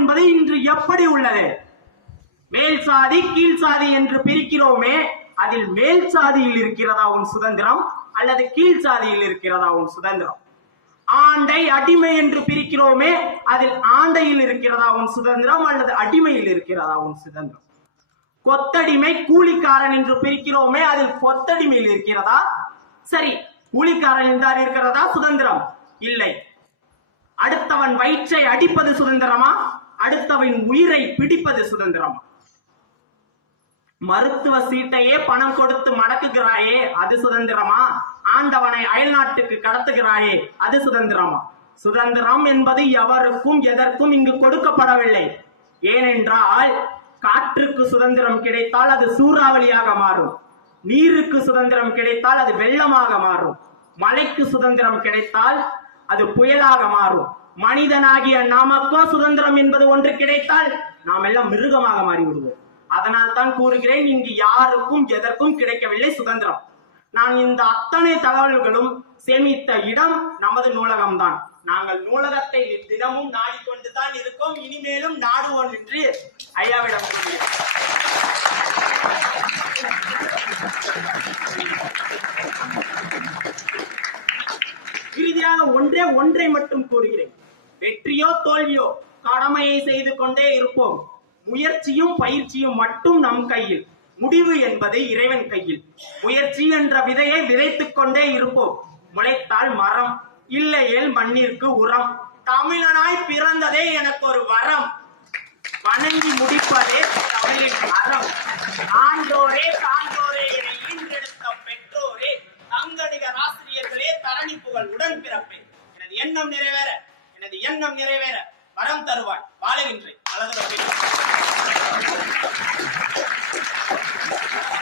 என்பது இன்று எப்படி உள்ளது? மேல் சாதி கீழ் சாதி என்று பிரிக்கிறோமே, அதில் மேல் சாதியில் இருக்கிறதா உன் சுதந்திரம் அல்லது கீழ் சாதியில் இருக்கிறதா உன் சுதந்திரம்? ஆண்டை அடிமை என்று பிரிக்கிறோமே, அதில் ஆண்டையில் இருக்கிறதா உன் சுதந்திரம் அல்லது அடிமையில் இருக்கிறதா உன் சுதந்திரம்? கொத்தடிமை கூலிக்காரன் என்று பிரிக்கிறோமே, அதில் கொத்தடிமையில் இருக்கிறதா? சரி, கூலிக்காரன் என்றால் இருக்கிறதா சுதந்திரம்? இல்லை. அடுத்தவன் வயிற்றை அடிப்பது சுதந்திரமா? அடுத்தவன் உயிரை பிடிப்பது சுதந்திரமா? மருத்துவ சீட்டையே பணம் கொடுத்து மடக்குகிறாயே, அது சுதந்திரமா? ஆண்டவனை அயல் நாட்டுக்கு கடத்துகிறாயே, அது சுதந்திரமா? சுதந்திரம் என்பது எவருக்கும் எதற்கும் இங்கு கொடுக்கப்படவில்லை. ஏனென்றால் காற்றுக்கு சுதந்திரம் கிடைத்தால் அது சூறாவளியாக மாறும், நீருக்கு சுதந்திரம் கிடைத்தால் அது வெள்ளமாக மாறும், மழைக்கு சுதந்திரம் கிடைத்தால் அது புயலாக மாறும். மனிதனாகிய நமக்கோ சுதந்திரம் என்பது ஒன்று கிடைத்தால் நாம் எல்லாம் மிருகமாக மாறிவிடுவோம். அதனால் தான் கூறுகிறேன், இங்கு யாருக்கும் எதற்கும் கிடைக்கவில்லை சுதந்திரம். நான் இந்த அத்தனை தகவல்களும் சேமித்த இடம் நமது நூலகம்தான். நாங்கள் நூலகத்தை தினமும் நாடிக்கொண்டுதான் இருக்கோம், இனிமேலும் நாடுவோம் என்று ஐயாவிடம் கூறுகிறேன். இறுதியாக ஒன்றை மட்டும் கூறுகிறேன். வெற்றியோ தோல்வியோ கடமையை செய்து கொண்டே இருப்போம். முயற்சியும் பயிற்சியும் மட்டும் நம் கையில், முடிவு என்பது இறைவன் கையில். முயற்சி என்ற விதையை விதைத்துக் கொண்டே இருப்போம். முளைத்தால் மரம், இல்லையேல் மண்ணிற்கு உரம். தமிழனாய் பிறந்ததே எனக்கு ஒரு வரம், வணங்கி முடிப்பதே தமிழின் அறம். ஆண்டோரே சான்றோரே என ஈன்றெடுத்த பெற்றோரே, தங்கநிகர் ஆசிரியர்களே, தரணி புகழ் உடன் பிறப்பே. எனது எண்ணம் நிறைவேற வரம் தருவாய். வாழுகின்றேன்.